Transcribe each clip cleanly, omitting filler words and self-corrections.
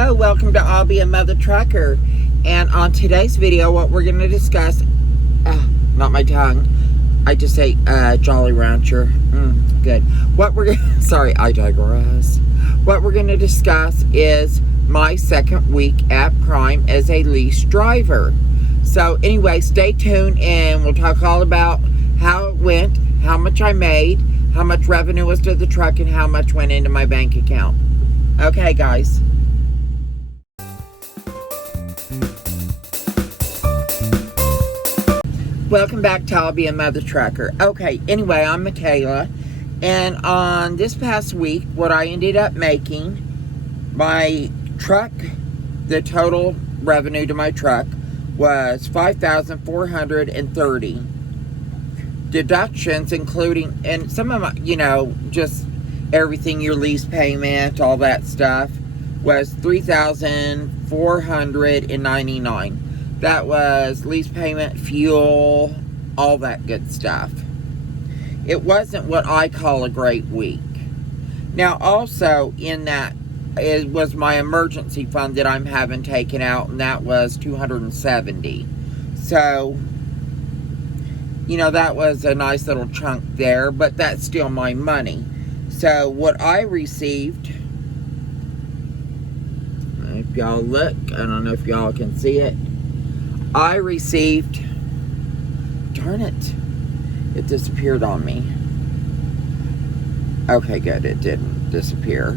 Hello, welcome to I'll Be a Mother Trucker. And on today's video, what we're going to discuss, not my tongue, I just say Jolly Rancher. Good. Sorry, I digress. What we're going to discuss is my second week at Prine as a lease driver. So anyway, stay tuned and we'll talk all about how it went, how much I made, how much revenue was to the truck, and how much went into my bank account. Okay, guys. Welcome back to I'll Be a Mother Trucker. Okay, anyway, I'm Michaela, and on this past week, what I ended up making, my truck, the total revenue to my truck was $5,430. Deductions, including, and some of my, just everything, your lease payment, all that stuff, was $3,499. That was lease payment, fuel, all that good stuff. It wasn't what I call a great week. Now, also in that, it was my emergency fund that I'm having taken out, and that was $270. So, that was a nice little chunk there, but that's still my money. So, what I received, if y'all look, I don't know if y'all can see it, I received, darn it, it disappeared on me. Okay, good, it didn't disappear.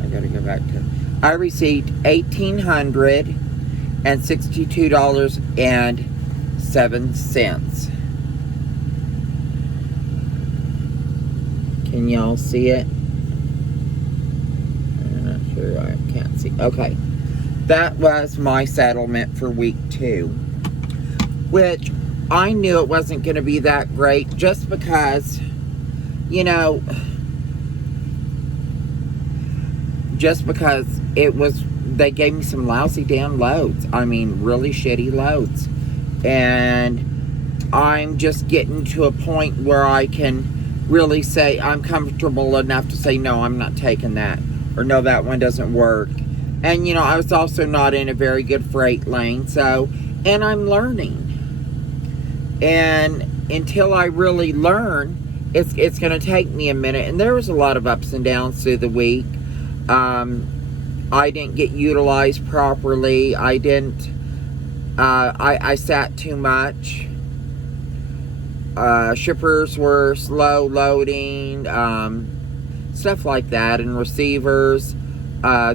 I gotta go back to, I received $1,862.07. Can y'all see it? I'm not sure, I can't see. Okay. That was my settlement for week 2, which I knew it wasn't going to be that great just because, they gave me some lousy damn loads. I mean, really shitty loads. And I'm just getting to a point where I can really say I'm comfortable enough to say, no, I'm not taking that. Or no, that one doesn't work. And, I was also not in a very good freight lane, and I'm learning. And until I really learn, it's going to take me a minute. And there was a lot of ups and downs through the week. I didn't get utilized properly. I sat too much. Shippers were slow loading, stuff like that, and receivers.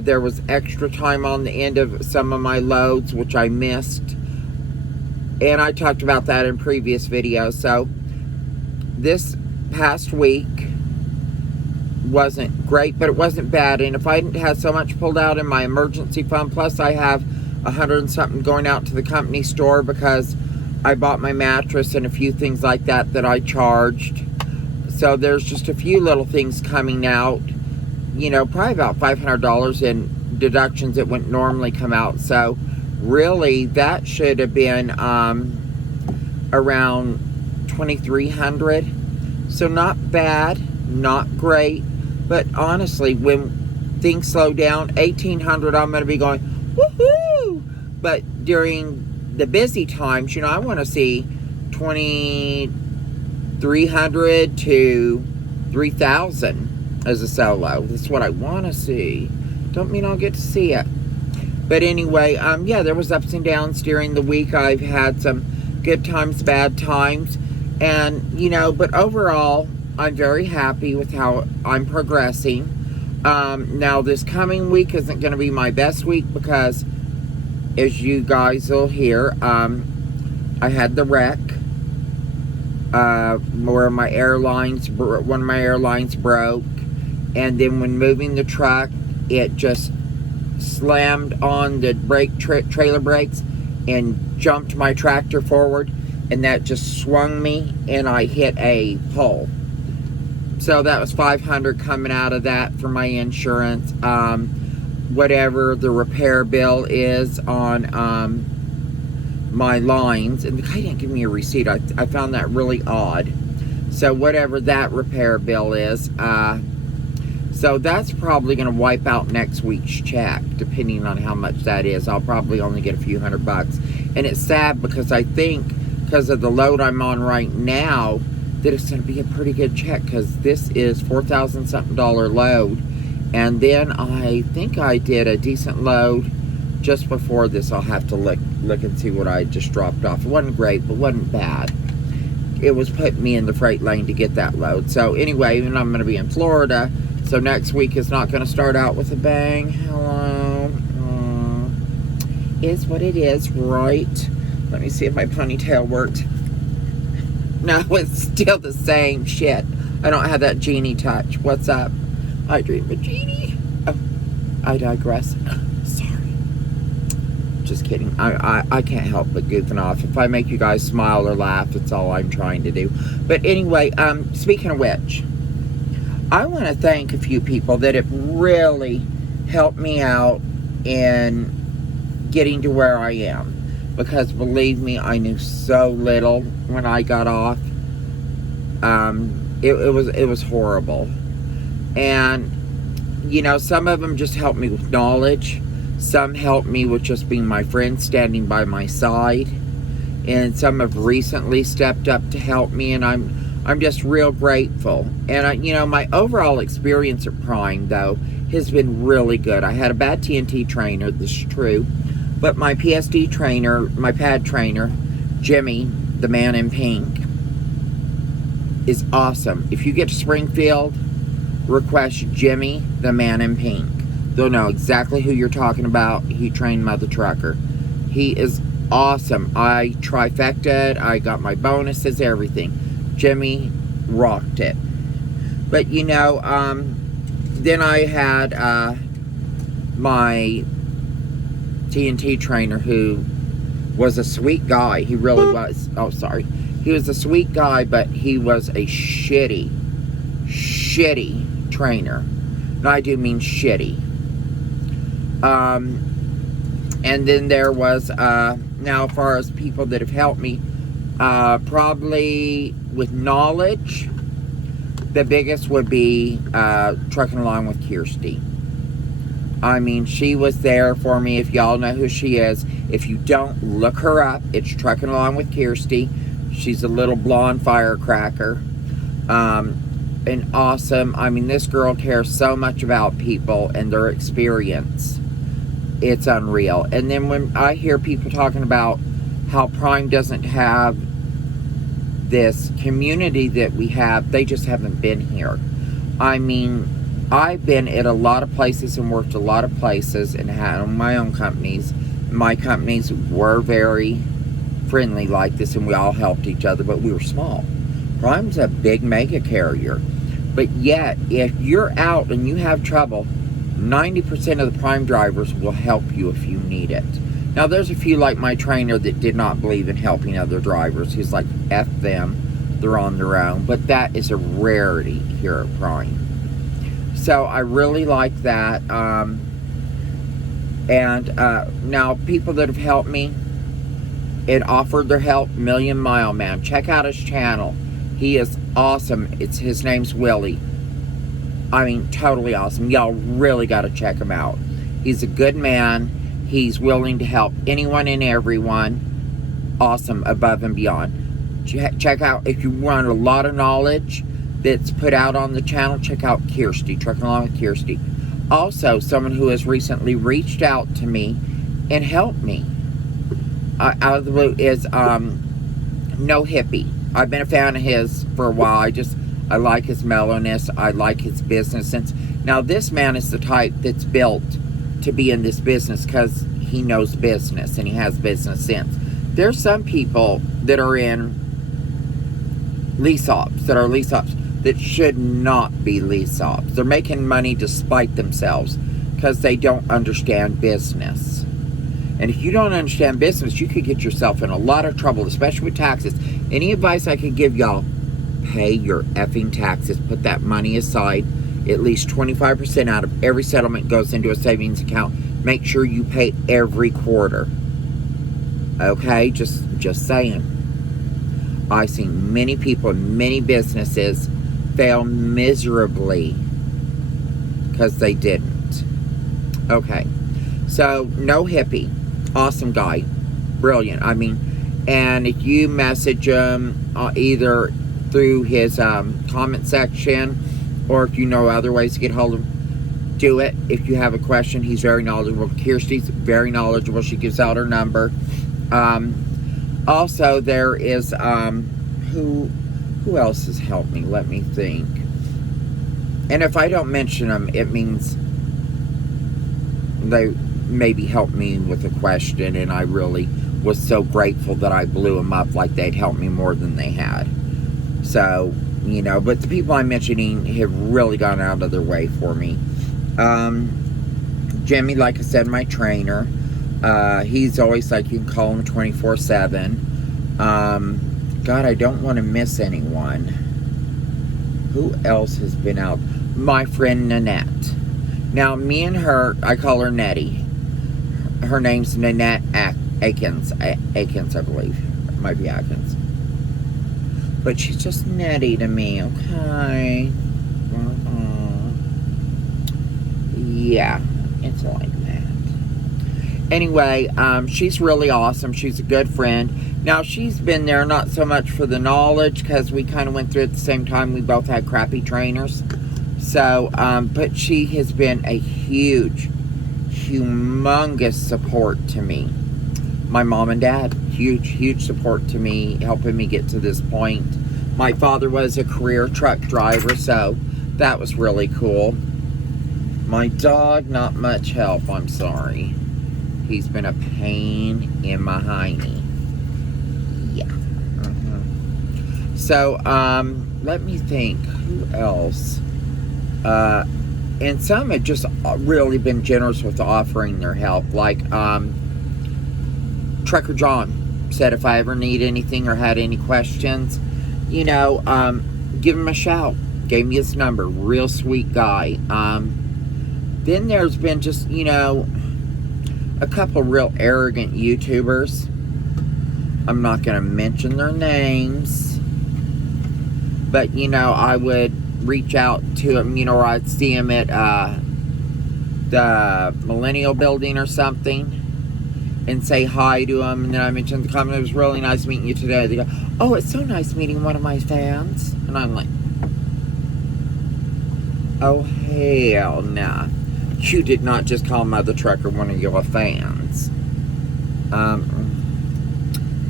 There was extra time on the end of some of my loads, which I missed. And I talked about that in previous videos. So, this past week wasn't great, but it wasn't bad. And if I didn't have so much pulled out in my emergency fund, plus I have $100 and something going out to the company store because I bought my mattress and a few things like that I charged. So, there's just a few little things coming out. Probably about $500 in deductions that wouldn't normally come out. So, really, that should have been around $2,300. So, not bad, not great. But honestly, when things slow down, $1,800, I'm going to be going, woohoo! But during the busy times, I want to see $2,300 to $3,000. As a solo. That's what I want to see. Don't mean I'll get to see it. But anyway, there was ups and downs during the week. I've had some good times, bad times. And, but overall, I'm very happy with how I'm progressing. Now, this coming week isn't going to be my best week because, as you guys will hear, I had the wreck. Where one of my airlines broke. And then when moving the truck, it just slammed on the trailer brakes and jumped my tractor forward. And that just swung me and I hit a pole. So that was $500 coming out of that for my insurance. Whatever the repair bill is on my lines. And the guy didn't give me a receipt. I found that really odd. So whatever that repair bill is. So that's probably going to wipe out next week's check, depending on how much that is. I'll probably only get a few $100. And it's sad because I think, because of the load I'm on right now, that it's going to be a pretty good check, because this is $4,000 something load. And then I think I did a decent load just before this. I'll have to look and see what I just dropped off. It wasn't great, but wasn't bad. It was putting me in the freight lane to get that load. So anyway, even I'm going to be in Florida, so next week is not going to start out with a bang. Hello. Is what it is, right? Let me see if my ponytail worked. No, it's still the same shit. I don't have that genie touch. What's up? I dream of genie. Oh, I digress. Sorry. Just kidding. I can't help but goofing off. If I make you guys smile or laugh, that's all I'm trying to do. But anyway, speaking of which, I want to thank a few people that have really helped me out in getting to where I am. Because believe me, I knew so little when I got off. It was horrible. And, you know, some of them just helped me with knowledge. Some helped me with just being my friend, standing by my side. And some have recently stepped up to help me, and I'm just real grateful. And, you know, my overall experience at Prine, though, has been really good. I had a bad TNT trainer, this is true. But my PSD trainer, my pad trainer, Jimmy, the man in pink, is awesome. If you get to Springfield, request Jimmy, the man in pink. They'll know exactly who you're talking about. He trained Mother Trucker. He is awesome. I trifected. I got my bonuses, everything. Jimmy rocked it. But, you know, then I had my TNT trainer, who was a sweet guy. He really was. Oh, sorry. He was a sweet guy, but he was a shitty trainer. And I do mean shitty. And then there was, now as far as people that have helped me, probably with knowledge, the biggest would be Trucking Along with Kirsty. I mean, she was there for me. If y'all know who she is, if you don't, look her up. It's Trucking Along with Kirsty. She's a little blonde firecracker. And awesome. I mean, this girl cares so much about people and their experience. It's unreal. And then when I hear people talking about how Prime doesn't have this community that we have, they just haven't been here. I mean, I've been at a lot of places and worked a lot of places and had my own companies. My companies were very friendly like this, and we all helped each other, but we were small. Prime's a big mega carrier. But yet, if you're out and you have trouble, 90% of the Prime drivers will help you if you need it. Now, there's a few like my trainer that did not believe in helping other drivers. He's like, F them, they're on their own. But that is a rarity here at Prime. So I really like that. Now people that have helped me and offered their help, Million Mile Man. Check out his channel. He is awesome. His name's Willie. I mean, totally awesome. Y'all really got to check him out. He's a good man. He's willing to help anyone and everyone. Awesome, above and beyond. Check out, if you want a lot of knowledge that's put out on the channel, check out Kirsty, Trucking Along with Kirsty. Also, someone who has recently reached out to me and helped me out of the blue is No Hippie. I've been a fan of his for a while. I like his mellowness. I like his business sense. Now, this man is the type that's built to be in this business because he knows business and he has business sense. There's some people that are in lease ops, that should not be lease ops. They're making money to spite themselves because they don't understand business. And if you don't understand business, you could get yourself in a lot of trouble, especially with taxes. Any advice I could give y'all, pay your effing taxes. Put that money aside. At least 25% out of every settlement goes into a savings account. Make sure you pay every quarter. Okay? Just saying. I've seen many people, many businesses fail miserably because they didn't. Okay. So, no hippie. Awesome guy. Brilliant. I mean, and if you message him either through his comment section, or if you know other ways to get hold of him, do it. If you have a question, he's very knowledgeable. Kirsty's very knowledgeable. She gives out her number. Also, there is, who else has helped me? Let me think. And if I don't mention them, it means they maybe helped me with a question, and I really was so grateful that I blew them up like they'd helped me more than they had. So, you know, but the people I'm mentioning have really gone out of their way for me. Jimmy, like I said, my trainer. He's always like, you can call him 24/7. God, I don't want to miss anyone. Who else has been out? My friend Nanette. Now, me and her, I call her Nettie. Her name's Nanette Akins. Akins, I believe. It might be Akins. But she's just Nettie to me, okay? Yeah, it's like that. Anyway, she's really awesome. She's a good friend. Now, she's been there not so much for the knowledge, because we kind of went through it at the same time. We both had crappy trainers. So, but she has been a huge, humongous support to me. My mom and dad, huge support to me, helping me get to this point. My father was a career truck driver, so that was really cool. My dog, not much help, I'm sorry. He's been a pain in my hiney. Yeah. So, let me think. Who else? And some have just really been generous with offering their help. Like, Trucker John said if I ever need anything or had any questions, you know, give him a shout. Gave me his number. Real sweet guy. Then there's been just, you know, a couple real arrogant YouTubers. I'm not going to mention their names. But, you know, I would reach out to them, you know, or I'd see them at the Millennial Building or something and say hi to them. And then I mentioned the comment, it was really nice meeting you today. They go, oh, it's so nice meeting one of my fans. And I'm like, oh, hell nah. You did not just call Mother Trucker one of your fans.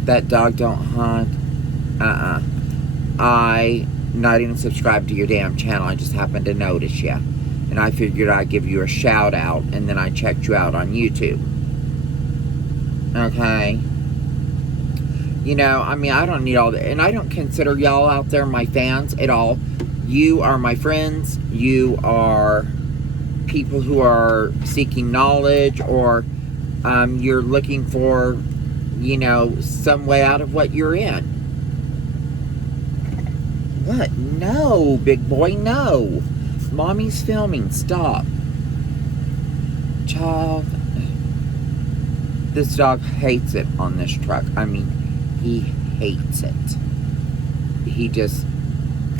That dog don't hunt. I not even subscribed to your damn channel. I just happened to notice you. And I figured I'd give you a shout out. And then I checked you out on YouTube. Okay? You know, I mean, I don't need all that. And I don't consider y'all out there my fans at all. You are my friends. You are people who are seeking knowledge, or you're looking for, you know, some way out of what you're in. What? No, big boy, no. Mommy's filming. Stop. Child. This dog hates it on this truck. I mean, he hates it. He just...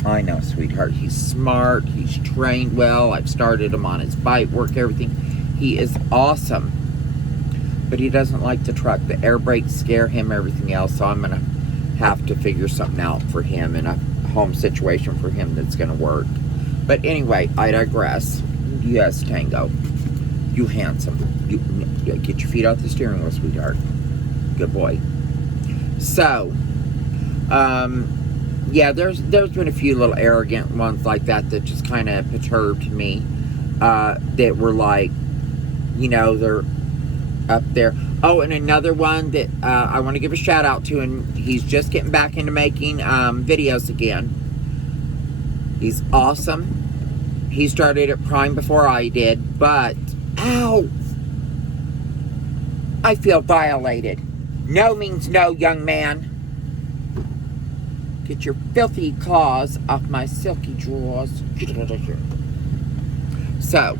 I know, sweetheart. He's smart. He's trained well. I've started him on his bite work, everything. He is awesome. But he doesn't like the truck. The air brakes scare him, everything else. So I'm going to have to figure something out for him in a home situation for him that's going to work. But anyway, I digress. Yes, Tango. You handsome. You get your feet off the steering wheel, sweetheart. Good boy. So, yeah, there's been a few little arrogant ones like that that just kind of perturbed me. That were like, you know, they're up there. Oh, and another one that I want to give a shout out to, and he's just getting back into making videos again. He's awesome. He started at Prine before I did, but, ow! I feel violated. No means no, young man. Get your filthy claws off my silky drawers. Get out of here. So,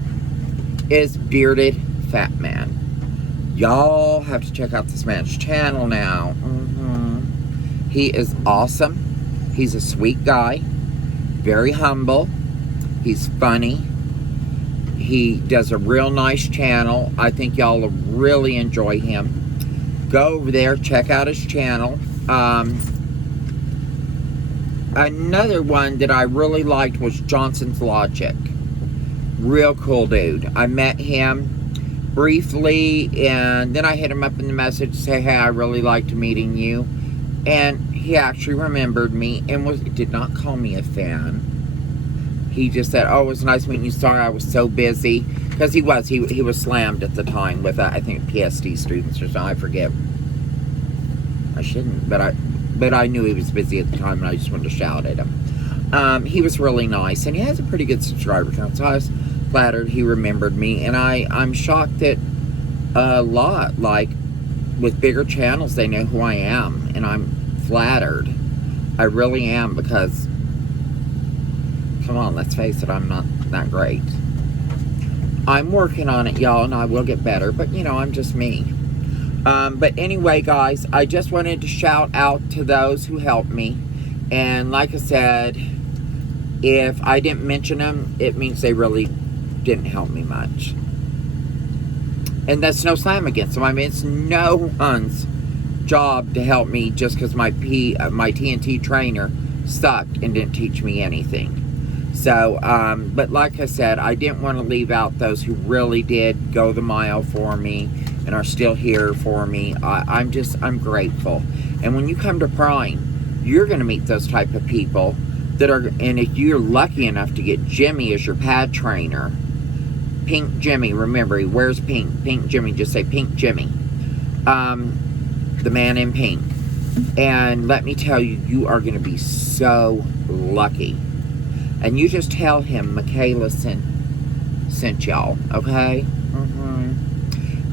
is Bearded Fat Man. Y'all have to check out this man's channel now. He is awesome. He's a sweet guy. Very humble. He's funny. He does a real nice channel. I think y'all will really enjoy him. Go over there, check out his channel. Another one that I really liked was Johnson's Logic. Real cool dude. I met him briefly, and then I hit him up in the message to say, hey, I really liked meeting you. And he actually remembered me and did not call me a fan. He just said, oh, it was nice meeting you. Sorry, I was so busy. Because he was slammed at the time with, I think, PSD students or something. I forget. I shouldn't, but I knew he was busy at the time, and I just wanted to shout at him. He was really nice, and he has a pretty good subscriber count, so I was flattered he remembered me. And I'm shocked that a lot, like, with bigger channels, they know who I am, and I'm flattered. I really am, because come on, let's face it, I'm not that great. I'm working on it, y'all, and I will get better, but you know, I'm just me. But anyway, guys, I just wanted to shout out to those who helped me. And like I said, if I didn't mention them, it means they really didn't help me much. And that's no slam against them. I mean, it's no one's job to help me just because my TNT trainer sucked and didn't teach me anything. So, but like I said, I didn't want to leave out those who really did go the mile for me and are still here for me. I'm grateful. And when you come to Prine, you're going to meet those type of people that are, and if you're lucky enough to get Jimmy as your pad trainer, Pink Jimmy, remember, he wears pink. Pink Jimmy, just say Pink Jimmy. The man in pink. And let me tell you, you are going to be so lucky. And you just tell him Michaela sent y'all, okay?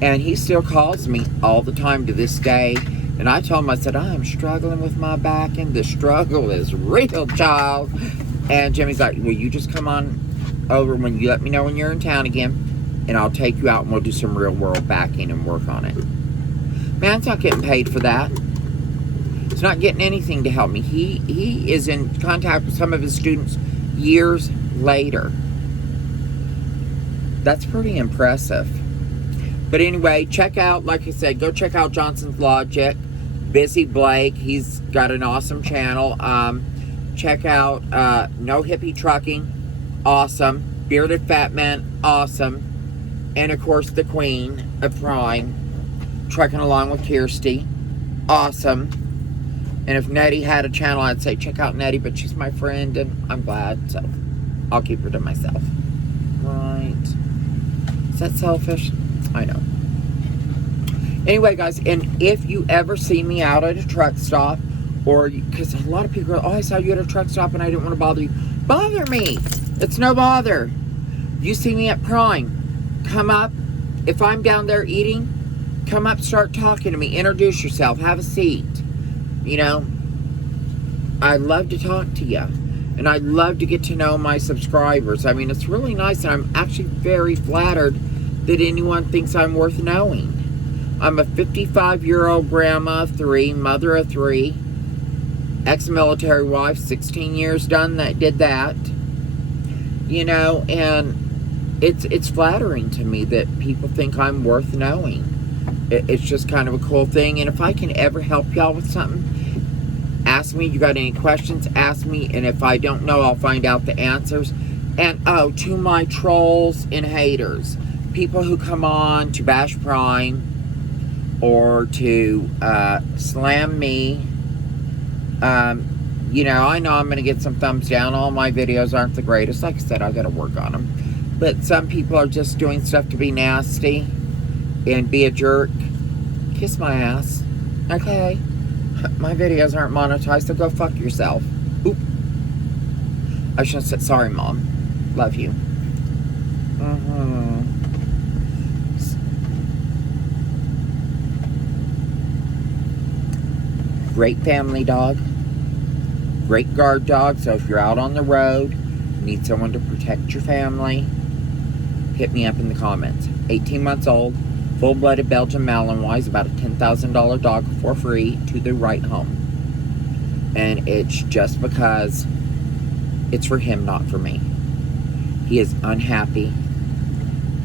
And he still calls me all the time to this day. And I told him, I said, I'm struggling with my back, and the struggle is real, child. And Jimmy's like, well, you just come on over when you let me know when you're in town again, and I'll take you out and we'll do some real world backing and work on it. Man, it's not getting paid for that. It's not getting anything to help me. He is in contact with some of his students years later. That's pretty impressive. But anyway, check out, like I said, go check out Johnson's Logic. Busy Blake, he's got an awesome channel. Check out No Hippie Trucking, awesome. Bearded Fat Man, awesome. And of course, the Queen of Prine, trucking along with Kirsty, awesome. And if Nettie had a channel, I'd say check out Nettie, but she's my friend, and I'm glad, so I'll keep her to myself. Right. Is that selfish? I know. Anyway, guys, and if you ever see me out at a truck stop, or, because a lot of people go, oh, I saw you at a truck stop and I didn't want to bother you. Bother me. It's no bother. You see me at Prine, come up. If I'm down there eating, come up, start talking to me. Introduce yourself. Have a seat. You know, I love to talk to you. And I love to get to know my subscribers. I mean, it's really nice, and I'm actually very flattered that anyone thinks I'm worth knowing. I'm a 55-year-old grandma of 3, mother of 3, ex-military wife, 16 years did that. You know, and it's flattering to me that people think I'm worth knowing. It's just kind of a cool thing. And if I can ever help y'all with something, ask me. You got any questions, ask me. And if I don't know, I'll find out the answers. And, oh, to my trolls and haters, people who come on to bash Prine or to slam me, you know I'm going to get some thumbs down. All my videos aren't the greatest. Like I said, I got to work on them. But some people are just doing stuff to be nasty and be a jerk. Kiss my ass. Okay? My videos aren't monetized, so go fuck yourself. Oop. I should have said, sorry, Mom. Love you. Great family dog. Great guard dog. So if you're out on the road, need someone to protect your family, hit me up in the comments. 18 months old, full-blooded Belgian Malinois, about a $10,000 dog for free to the right home. And it's just because it's for him, not for me. He is unhappy.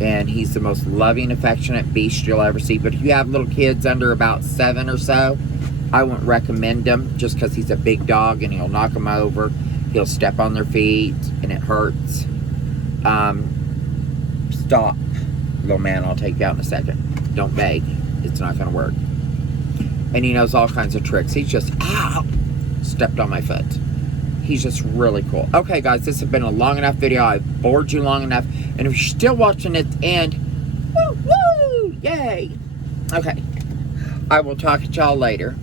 And he's the most loving, affectionate beast you'll ever see. But if you have little kids under about 7 or so, I wouldn't recommend him, just because he's a big dog and he'll knock them over. He'll step on their feet and it hurts. Stop, little man, I'll take you out in a second. Don't beg. It's not going to work. And he knows all kinds of tricks. He's just, ow, stepped on my foot. He's just really cool. Okay, guys, this has been a long enough video. I've bored you long enough. And if you're still watching at the end, woo, woo, yay. Okay, I will talk to y'all later.